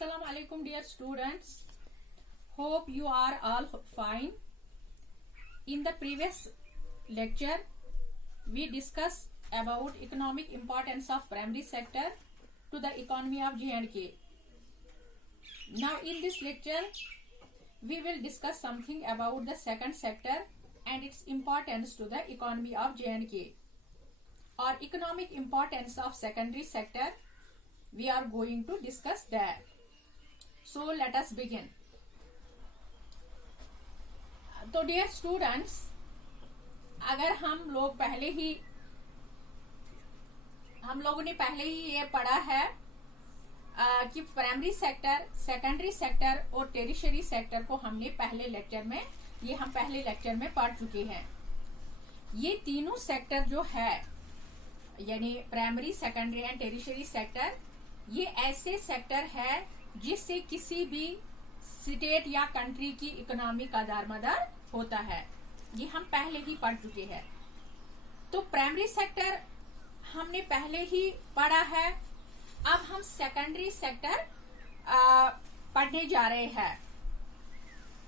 Assalamu alaikum dear students. Hope you are all fine. In the previous lecture we discussed about economic importance of primary sector to the economy of J&K. Now in this lecture we will discuss something about the second sector and its importance to the economy of J&K. Or economic importance of secondary sector, we are going to discuss that. So let us begin. तो dear students, अगर हम लोगों ने पहले ही ये पढ़ा है कि प्राइमरी सेक्टर, सेकेंडरी सेक्टर और टेरिशरी सेक्टर को हमने पहले लेक्चर में पढ़ चुके हैं। ये तीनों सेक्टर जो है यानी primary, secondary and tertiary sector, ये ऐसे सेक्टर है जिससे किसी भी स्टेट या कंट्री की इकोनॉमी का दारोमदार होता है। ये हम पहले ही पढ़ चुके हैं। तो प्राइमरी सेक्टर हमने पहले ही पढ़ा है। अब हम सेकेंडरी सेक्टर पढ़ने जा रहे हैं।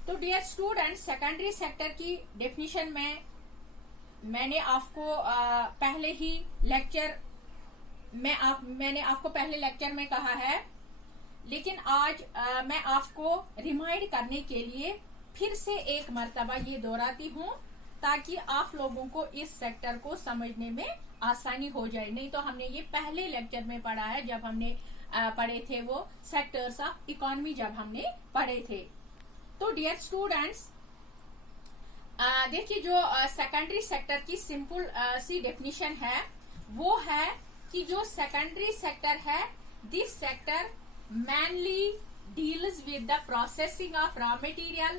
तो डियर स्टूडेंट, सेकेंडरी सेक्टर की डेफिनेशन में मैंने आपको मैंने आपको पहले लेक्चर में कहा है, लेकिन आज मैं आपको रिमाइंड करने के लिए फिर से एक मर्तबा ये दोहराती हूँ ताकि आप लोगों को इस सेक्टर को समझने में आसानी हो जाए। नहीं तो हमने ये पहले लेक्चर में पढ़ा है, जब हमने पढ़े थे वो सेक्टर्स ऑफ इकोनॉमी जब हमने पढ़े थे। तो डियर स्टूडेंट्स, देखिए जो सेकेंडरी सेक्टर की सिंपल सी डेफिनेशन है वो है कि जो सेकेंडरी सेक्टर है, this sector mainly deals with the processing of raw material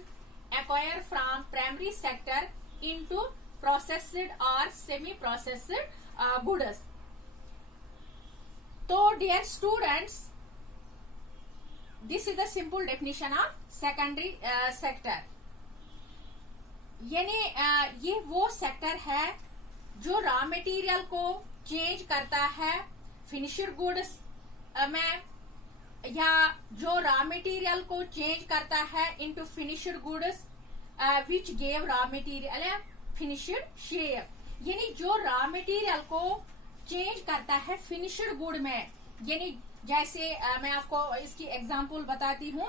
acquired from primary sector into processed or semi-processed goods. So dear students, this is the simple definition of secondary sector. यानी ये वो sector है जो raw material को change करता है finished goods में, या जो रॉ मटेरियल को चेंज करता है into finished goods which gave raw material finished shape. यानी जो रॉ मटेरियल को चेंज करता है फिनिश्ड गुड में, यानी जैसे मैं आपको इसकी एग्जांपल बताती हूँ।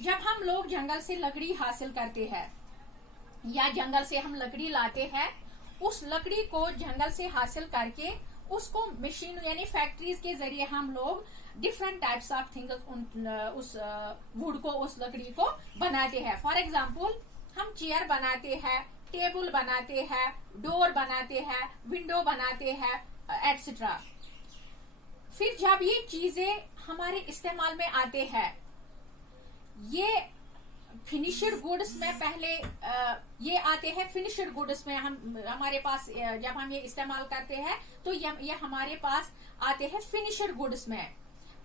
जब हम लोग जंगल से लकड़ी हासिल करते हैं या जंगल से हम लकड़ी लाते हैं, उस लकड़ी को जंगल से हासिल करके उसको मशीन यानी फैक्ट्रीज के जरिए हम लोग डिफरेंट टाइप्स ऑफ थिंग्स उस वुड को, उस लकड़ी को बनाते हैं। फॉर एग्जाम्पल हम चेयर बनाते हैं, टेबल बनाते हैं, डोर बनाते हैं, विंडो बनाते हैं, एटसेट्रा। फिर जब ये चीजें हमारे इस्तेमाल में आते हैं, ये फिनिश्ड गुड्स में पहले ये आते हैं। फिनिश्ड गुड्स में हमारे पास जब हम ये इस्तेमाल करते हैं तो ये हमारे पास आते हैं फिनिश्ड गुड्स में।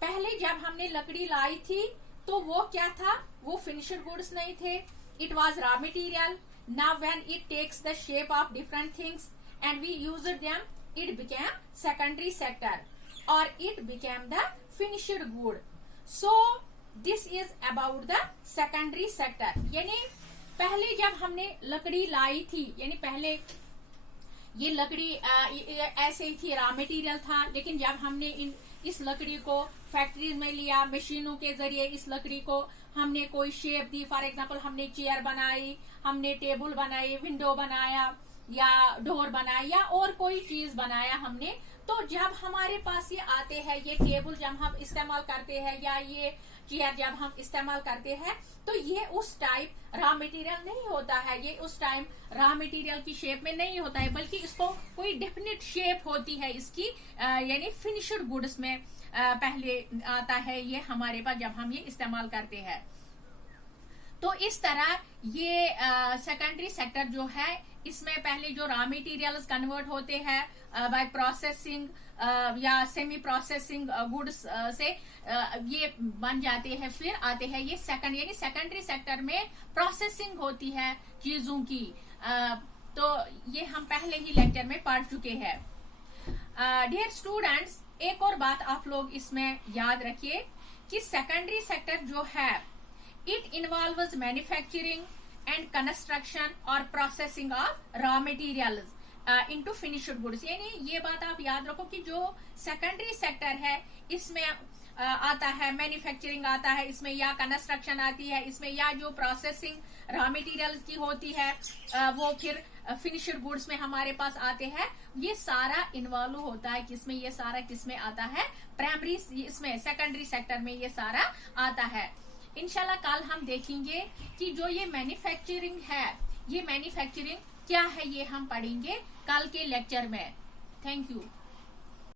पहले जब हमने लकड़ी लाई थी तो वो क्या था, वो फिनिश्ड गुड्स नहीं थे, it was raw material. Now when it takes the shape of different things and we used them, it became secondary sector और it became the finished good. So this is about the secondary sector. यानी पहले जब हमने लकड़ी लाई थी, यानी पहले ये लकड़ी ऐसे ही थी, रॉ मटेरियल था, लेकिन जब हमने इस लकड़ी को फैक्ट्रीज में लिया, मशीनों के जरिए इस लकड़ी को हमने कोई शेप दी। फॉर एग्जांपल हमने चेयर बनाई, हमने टेबल बनाई, विंडो बनाया या डोर बनाया या और कोई चीज बनाया हमने। तो जब हमारे पास ये आते हैं, ये टेबल जब हम इस्तेमाल करते हैं या ये चेयर जब हम इस्तेमाल करते हैं, तो ये उस टाइप रॉ मटेरियल नहीं होता है, ये उस टाइम रॉ मटेरियल की शेप में नहीं होता है, बल्कि इसको कोई डेफिनेट शेप होती है इसकी, यानी फिनिश्ड गुड्स में पहले आता है ये हमारे पास जब हम ये इस्तेमाल करते हैं। तो इस तरह ये सेकेंडरी सेक्टर जो है, इसमें पहले जो रॉ मटेरियल्स कन्वर्ट होते हैं बाय प्रोसेसिंग या सेमी प्रोसेसिंग गुड्स से ये बन जाते हैं, फिर आते हैं ये यानी सेकेंडरी सेक्टर में प्रोसेसिंग होती है चीजों की। तो ये हम पहले ही लेक्चर में पढ़ चुके हैं। डियर स्टूडेंट्स, एक और बात आप लोग इसमें याद रखिए कि सेकेंडरी सेक्टर जो है it involves manufacturing and construction और processing of raw materials into finished goods. यानी ये बात आप याद रखो कि जो सेकेंडरी सेक्टर है इसमें आता है मैन्युफैक्चरिंग आता है, इसमें या कंस्ट्रक्शन आती है, इसमें या जो प्रोसेसिंग रॉ मटेरियल की होती है वो फिर फिनिश्ड गुड्स में हमारे पास आते हैं। ये सारा इन्वॉल्व होता है किसमें, ये सारा किसमें आता है, प्राइमरी, इसमें सेकेंडरी सेक्टर में ये सारा आता है। इंशाल्लाह कल हम देखेंगे कि जो ये मैन्युफैक्चरिंग है, ये मैन्युफैक्चरिंग क्या है, ये हम पढ़ेंगे कल के लेक्चर में। Thank you.